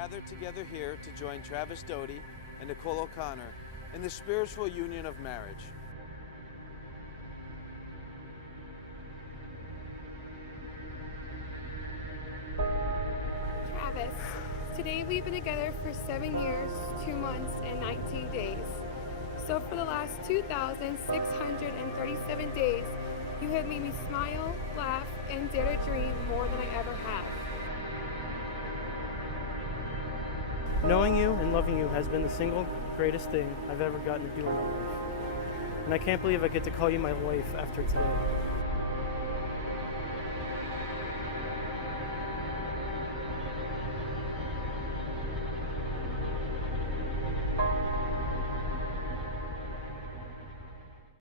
gathered together here to join Travis Doty and Nicole O'Connor in the spiritual union of marriage. Travis, today we've been together for 7 years, 2 months, and 19 days. So for the last 2,637 days, you have made me smile, laugh, and dare to dream more than I ever have. Knowing you and loving you has been the single greatest thing I've ever gotten to do in my life. And I can't believe I get to call you my wife after today.